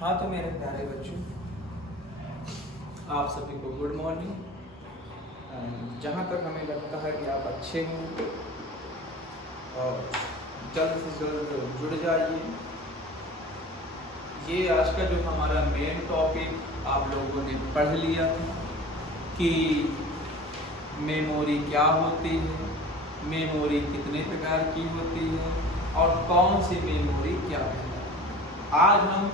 हाँ तो मेरे प्यारे बच्चों, आप सभी को गुड मॉर्निंग। जहाँ तक हमें लगता है कि आप अच्छे हैं और जल्द से जल्द जुड़ जाइए। ये आज का जो हमारा मेन टॉपिक आप लोगों ने पढ़ लिया कि मेमोरी क्या होती है, मेमोरी कितने प्रकार की होती है और कौन सी मेमोरी क्या कहलाती है। आज हम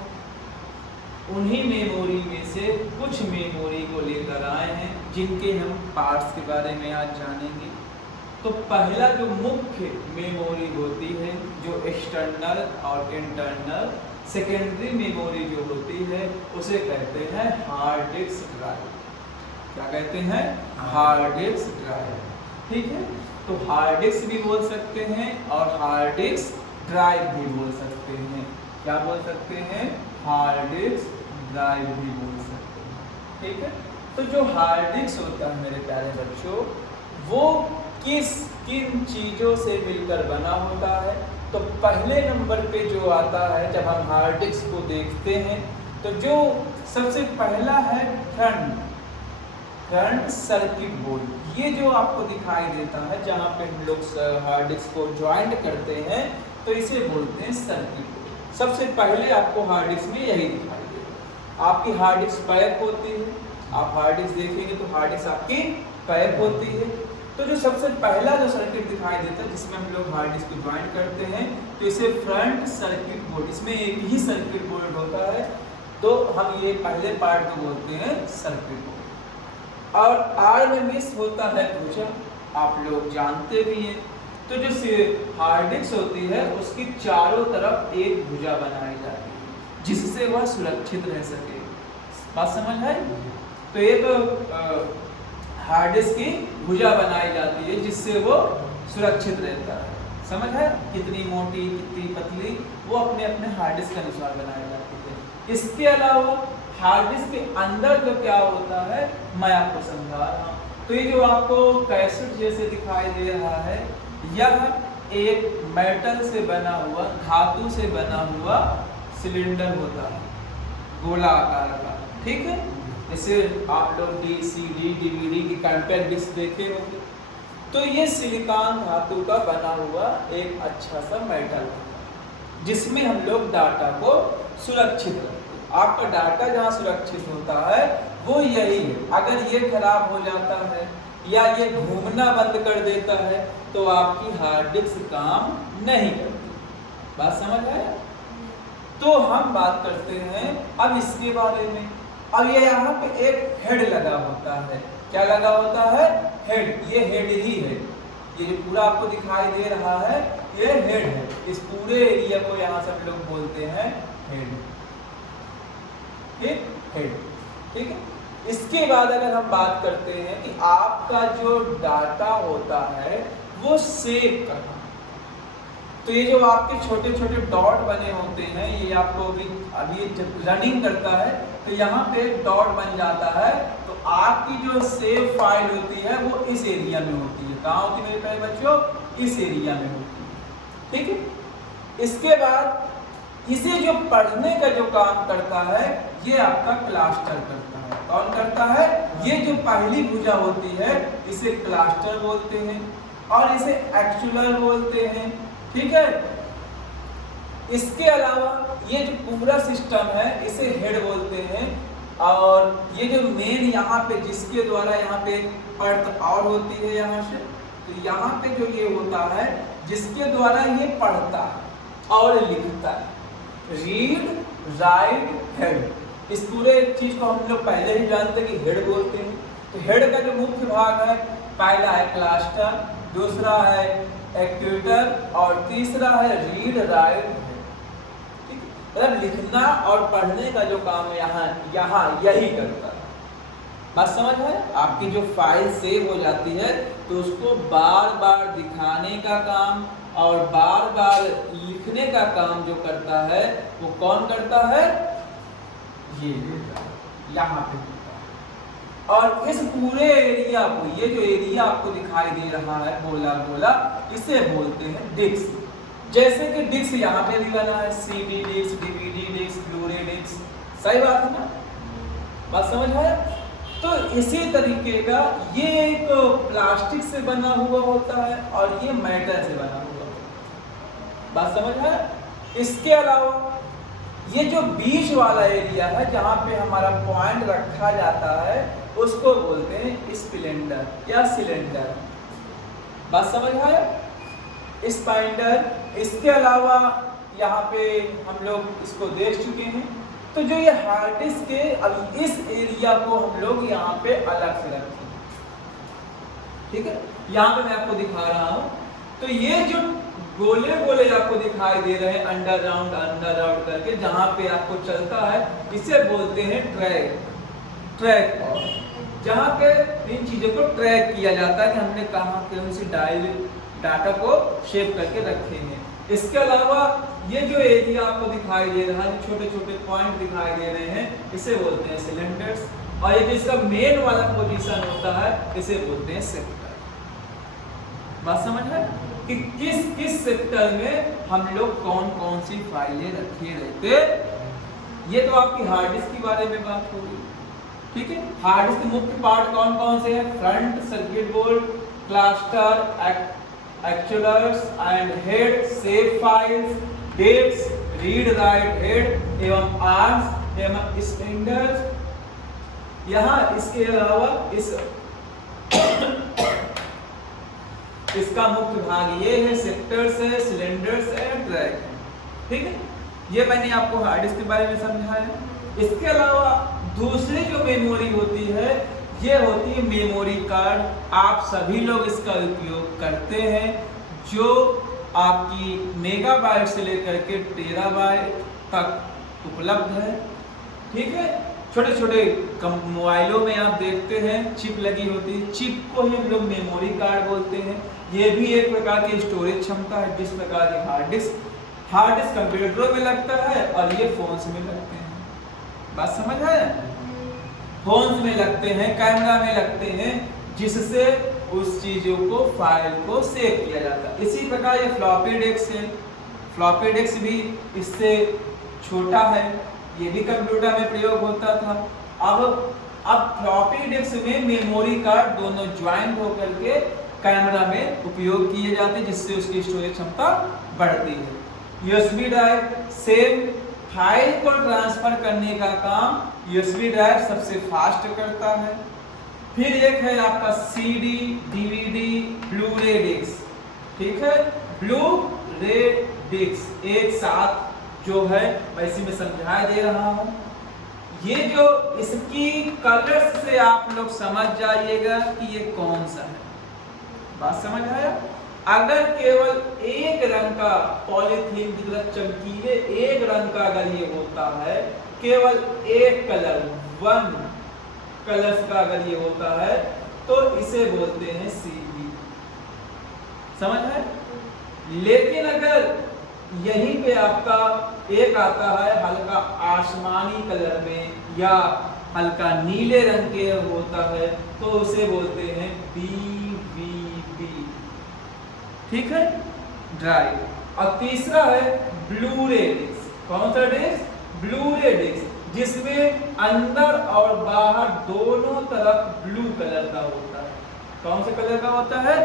उन्हीं मेमोरी में से कुछ मेमोरी को लेकर आए हैं जिनके हम पार्ट्स के बारे में आज जानेंगे। तो पहला जो मुख्य मेमोरी होती है, जो एक्सटर्नल और इंटरनल सेकेंडरी मेमोरी जो होती है, उसे कहते हैं हार्ड डिस्क ड्राइव। क्या कहते हैं? Hard disk drive. ठीक है, तो हार्ड डिस्क भी बोल सकते हैं और हार्ड डिस्क ड्राइव भी बोल सकते हैं। क्या बोल सकते हैं? हार्ड डिस्क ड्राइव भी बोल सकते हैं। ठीक है, तो जो हार्ड डिस्क होता है मेरे प्यारे बच्चों, वो किन चीज़ों से मिलकर बना होता है। तो पहले नंबर पे जो आता है जब हम हार्ड डिस्क को देखते हैं, तो जो सबसे पहला है फ्रंट सर्किट बोर्ड। ये जो आपको दिखाई देता है जहाँ पे हम लोग हार्ड डिस्क को ज्वाइंट करते हैं, तो इसे बोलते हैं सर्किट बोर्ड। सबसे पहले आपको हार्ड डिस्क में यही दिखाई देगा। आपकी हार्ड डिस्क पैक होती है, आप हार्ड डिस्क देखेंगे तो हार्ड डिस्क आपकी पैक होती है। तो जो सबसे पहला जो सर्किट दिखाई देता है जिसमें हम लोग हार्ड डिस्क को ज्वाइंट करते हैं, तो इसे फ्रंट सर्किट बोर्ड, इसमें एक ही सर्किट बोर्ड होता है, तो हम ये पहले पार्ट को बोलते हैं सर्किट बोर्ड। और आर में मिस होता है भुजा, आप लोग जानते भी हैं। तो जो हार्ड डिस्क होती है उसकी चारों तरफ एक भुजा बनाई जाती है जिससे वह सुरक्षित रह सके। बात समझ है? तो एक हार्ड डिस्क की भुजा बनाई जाती है जिससे वो सुरक्षित रहता है। समझ है? कितनी मोटी कितनी पतली, वो अपने अपने हार्ड डिस्क के अनुसार बनाई जाती है। इसके अलावा हार्ड डिस्क के अंदर जो क्या होता है मैं आपको समझा रहा हूँ। तो ये जो आपको कैसेट जैसे दिखाई दे रहा है, यह एक मेटल से बना हुआ, धातु से बना हुआ सिलेंडर होता है, गोला आकार का। ठीक है, जैसे आप लोग CD, DVD की कॉम्पैक्ट डिस्क देखे होंगे, तो ये सिलिकॉन धातु का बना हुआ एक अच्छा सा मेटल होता है जिसमें हम लोग डाटा को सुरक्षित रखते हैं। आपका डाटा जहाँ सुरक्षित होता है वो यही है। अगर ये खराब हो जाता है या ये घूमना बंद कर देता है तो आपकी हार्ड डिस्क काम नहीं करती। बात समझ आया? तो हम बात करते हैं अब इसके बारे में। अब ये यहाँ पे एक हेड लगा होता है। क्या लगा होता है? हेड। ये हेड ही है, ये जो पूरा आपको दिखाई दे रहा है ये हेड है। इस पूरे एरिया को यहाँ से हम लोग बोलते हैं हेड। ठीक, हेड। ठीक है, इसके बाद अगर हम बात करते हैं कि आपका जो डाटा होता है वो सेव करना, तो ये जो आपके छोटे छोटे डॉट बने होते हैं, ये आपको अभी जब रनिंग करता है तो यहाँ पे डॉट बन जाता है। तो आपकी जो सेव फाइल होती है वो इस एरिया में होती है। कहाँ होती है मेरे प्यारे बच्चों? इस एरिया में होती है। ठीक है, इसके बाद इसे जो पढ़ने का जो काम करता है ये आपका क्लस्टर करता है। कौन करता है? ये जो पहली भुजा होती है इसे क्लस्टर बोलते हैं और इसे एक्चुअलर बोलते हैं। ठीक है, इसके अलावा ये जो पूरा सिस्टम है इसे हेड बोलते हैं। और ये जो मेन यहाँ पे जिसके द्वारा यहाँ पे पढ़त और होती है यहाँ से, तो यहाँ पे जो ये होता है जिसके द्वारा ये पढ़ता है और लिखता है, रीड राइट हेड। इस पूरे चीज को हम लोग पहले ही जानते हैं कि हेड बोलते हैं। तो हेड का जो मुख्य भाग है, पहला है क्लस्टर, दूसरा है एक्ट्यूएटर और तीसरा है रीड राइट हेड। ठीक है, मतलब लिखना और पढ़ने का जो काम है यहाँ यही करता है। बात समझ है? आपकी जो फाइल सेव हो जाती है तो उसको बार बार दिखाने का काम और बार बार लिखने का काम जो करता है वो कौन करता है? ये यहाँ पे होता है। और इस पूरे एरिया को, ये जो एरिया आपको दिखाई दे रहा है गोला गोला, इसे बोलते हैं डिस्क। जैसे कि डिस्क यहाँ पे भी बना है, CD disc, DVD disc, blu ray disc, सही बात है ना, बात समझ आया। तो इसी तरीके का ये एक प्लास्टिक से बना हुआ होता है और ये मेटल से बना हुआ होता है, बात समझ आया। इसके अलावा ये जो बीच वाला एरिया है जहाँ पे हमारा पॉइंट रखा जाता है उसको बोलते हैं स्प्लेंडर या सिलेंडर, बात समझ आया, स्पाइंडर। इसके अलावा यहाँ पे हम लोग इसको देख चुके हैं। तो जो ये हार्ड डिस्क के अब इस एरिया को हम लोग यहाँ पे अलग से रखें, ठीक है। यहाँ पे मैं आपको दिखा रहा हूँ। तो ये जो गोले गोले आपको दिखाई दे रहे हैं अंडर राउंड करके जहाँ पे आपको चलता है, इसे बोलते हैं ट्रैक और जहाँ पे इन चीजों को ट्रैक किया जाता है कि हमने कहाँ कौन सी डाटा को शेप करके रखे हैं। इसके अलावा ये जो एरिया आपको दिखाई दे रहा है, छोटे छोटे पॉइंट दिखाई दे रहे हैं, इसे बोलते हैं सिलेंडर्स। और ये जो इसका मेन वाला पोजीशन होता है इसे बोलते हैं सेक्टर। बात समझ है कि किस किस सेक्टर में हम लोग कौन कौन सी फाइलें रखे रहते। ये तो आपकी हार्ड डिस्क के बारे में बात होगी, ठीक है। हार्ड डिस्क के मुख्य पार्ट कौन कौन से हैं? Front, circuit board, cluster, actuators and head, save files, disc, read write head एवं आर्म्स एवं स्प्लिंडर्स। यहाँ इसके अलावा इसका मुख्य भाग ये है, सेक्टर्स है, सिलेंडर्स है, ट्रैक है, ठीक है। ये मैंने आपको हार्ड डिस्क के बारे में समझाया। इसके अलावा दूसरी जो मेमोरी होती है ये होती है मेमोरी कार्ड। आप सभी लोग इसका उपयोग करते हैं, जो आपकी मेगाबाइट से लेकर के टेराबाइट तक उपलब्ध है, ठीक है। छोटे छोटे मोबाइलों में आप देखते हैं चिप लगी होती है, चिप को ही हम लोग मेमोरी कार्ड बोलते हैं। ये भी एक प्रकार की स्टोरेज क्षमता है, जिस प्रकार की हार्ड डिस्क कंप्यूटरों में लगता है और ये फोन्स में लगते हैं। बात समझ है, फोन्स में लगते हैं, कैमरा में लगते हैं, जिससे उस चीजों को फाइल को सेव किया जाता है। इसी प्रकार ये फ्लॉपी डिस्क है, फ्लॉपी डिस्क भी इससे छोटा है, ये भी कंप्यूटर में प्रयोग होता था। अब फ्लॉपी डिस्क में मेमोरी कार्ड दोनों ज्वाइंट होकर के कैमरा में उपयोग किए जाते हैं, जिससे उसकी स्टोरेज क्षमता बढ़ती है। यूएसबी ड्राइव सेम फाइल को ट्रांसफर करने का काम यूएसबी ड्राइव सबसे फास्ट करता है। फिर एक है आपका सीडी, डीवीडी, ब्लू रे डिस्क, ठीक है। ब्लू रे डिस्क एक साथ जो है मैं इसी में समझा दे रहा हूं। ये जो इसकी कलर्स से आप लोग समझ जाइएगा कि ये कौन सा है, बात समझ आया। अगर केवल एक रंग का पॉलीथीन की तरह चमकीले एक रंग का अगर ये होता है, केवल एक कलर, वन कलर्स का अगर ये होता है, तो इसे बोलते हैं सीडी, समझ है। लेकिन अगर यहीं पे आपका एक आता है हल्का आसमानी कलर में या हल्का नीले रंग के होता है, तो उसे बोलते हैं डीवीडी, ठीक है, ड्राइव। और तीसरा है ब्लू रे डिस्क। कौन सा डिस्क? ब्लू रे डिस्क, जिसमें अंदर और बाहर दोनों तरफ ब्लू कलर का होता है। कौन से कलर का होता है?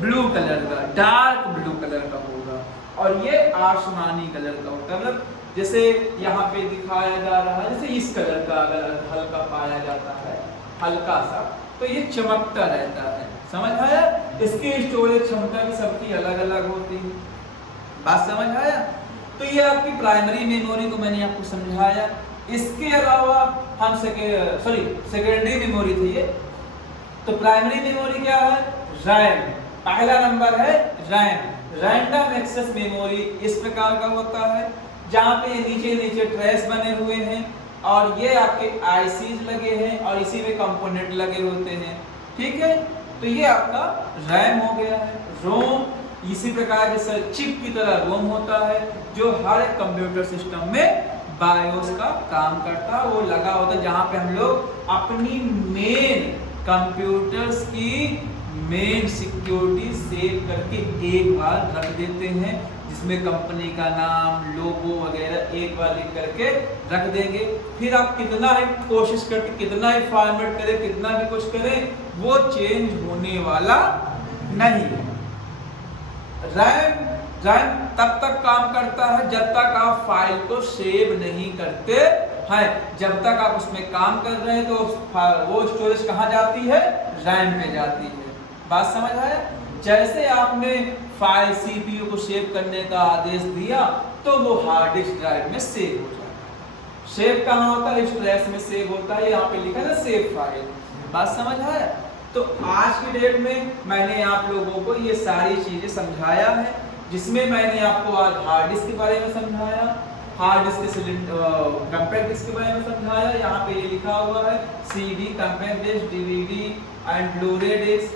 ब्लू कलर का, डार्क ब्लू कलर का होगा। और ये आसमानी कलर का होता है, मतलब जैसे यहाँ पे दिखाया जा रहा है, जैसे इस कलर का अगर हल्का पाया जाता है, हल्का सा, तो ये चमकता रहता है, समझ आया। इसकी स्टोरेज क्षमता भी सबकी अलग अलग होती है, बात समझ आया। तो ये आपकी प्राइमरी मेमोरी को मैंने आपको समझाया। इसके अलावा हम सेकेंडरी मेमोरी थी ये। तो प्राइमरी मेमोरी क्या है? रैम। पहला नंबर है रैम, रैंडम एक्सेस मेमोरी। इस प्रकार का होता है जहाँ पे नीचे नीचे ट्रेस बने हुए हैं और ये आपके आईसीज लगे हैं और इसी में कंपोनेंट लगे होते हैं, ठीक है। तो ये आपका रैम हो गया है। रोम इसी प्रकार जैसे चिप की तरह रोम होता है, जो हर एक कंप्यूटर सिस्टम में बायोस का काम करता है, वो लगा होता है जहाँ पे हम लोग अपनी मेन कंप्यूटर्स की मेन सिक्योरिटी सेव करके एक बार रख देते हैं, जिसमें इसमें कंपनी का नाम, लोगो वगैरह एक बार लिख करके रख देंगे। फिर आप कितना ही कोशिश करके, कितना ही फॉर्मेट करें, कितना भी कुछ करें, वो चेंज होने वाला नहीं है। रैम तब तक काम करता है जब तक आप फाइल को सेव नहीं करते हैं। जब तक आप उसमें काम कर रहे हैं तो वो स्टोरेज कहाँ जाती है? रैम में जाती है। बात समझ आया? जैसे आपने फाइल सीपीयू को सेव करने का आदेश दिया तो वो हार्ड डिस्क ड्राइव में सेव हो जाता है। सेव कहाँ होता है? स्टोरेज में सेव होता है। यहाँ पे लिखा है ना सेव फाइल। बात समझ आया? तो आज की डेट में मैंने आप लोगों को ये सारी चीजें समझाया है, जिसमें मैंने आपको आज हार्ड डिस्क के बारे में समझाया, हार्ड डिस्क कंपैक्ट डिस्क के बारे में समझाया। यहाँ पे ये लिखा हुआ है CD, compact disc, DVD and blu ray disc,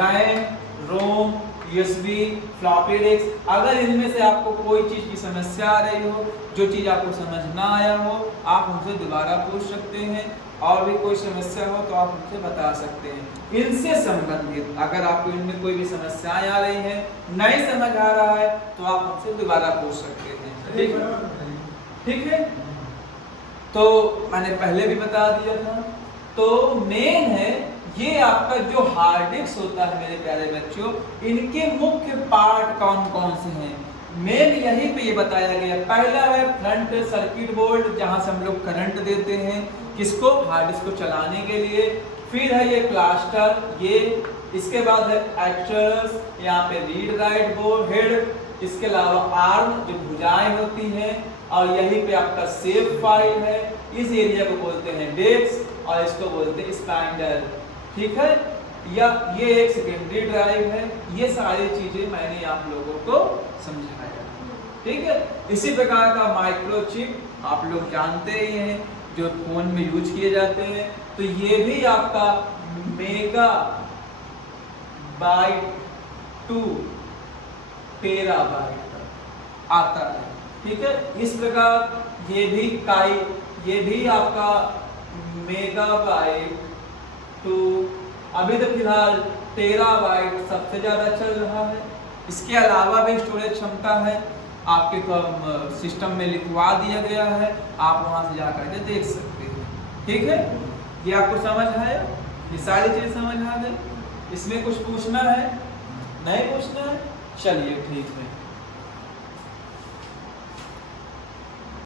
RAM, ROM, USB, floppy disc. अगर इनमें से आपको कोई चीज की समस्या आ रही हो, जो चीज आपको समझ ना आया हो, आप हमसे दोबारा पूछ सकते हैं। और भी कोई समस्या हो तो आप हमसे बता सकते हैं। इनसे संबंधित अगर आपको इनमें कोई भी समस्याएं आ रही हैं, नहीं समझ आ रहा है, तो आप हमसे दोबारा पूछ सकते हैं। ठीक है? ठीक है, तो मैंने पहले भी बता दिया था। तो मेन है ये आपका जो हार्ड डिस्क होता है मेरे प्यारे बच्चों, इनके मुख्य पार्ट कौन कौन से हैं, मेन यहीं पे ये बताया गया। पहला है फ्रंट सर्किट बोर्ड, जहां से हम लोग करंट देते हैं किसको? हार्ड डिस्क को चलाने के लिए। फिर है ये क्लस्टर, ये इसके बाद है एक्चुअल्स, यहाँ पे रीड राइट बोर्ड हेड, इसके अलावा आर्म जो भुजाएं होती हैं, और यहीं पे आपका सेव फाइल है। इस एरिया को बोलते हैं डेस्क और इसको बोलते हैं स्पाइंडल। ठीक है, या ये एक सेकेंडरी ड्राइव है। ये सारी चीजें मैंने आप लोगों को समझाया। ठीक है, इसी प्रकार का माइक्रोचिप आप लोग जानते ही हैं जो फोन में यूज किए जाते हैं। तो ये भी आपका मेगा बाइट टू टेराबाइट आता है। ठीक है, इस प्रकार ये भी आपका मेगाबाइट टू, अभी तो फिलहाल टेराबाइट सबसे ज्यादा चल रहा है। इसके अलावा भी स्टोरेज क्षमता है, आपके सिस्टम में लिखवा दिया गया है, आप वहां से जाकर के देख सकते हैं। ठीक है, ये आपको समझ आया? ये सारी चीज समझ आ गई? इसमें कुछ पूछना है? नहीं पूछना है? चलिए ठीक है।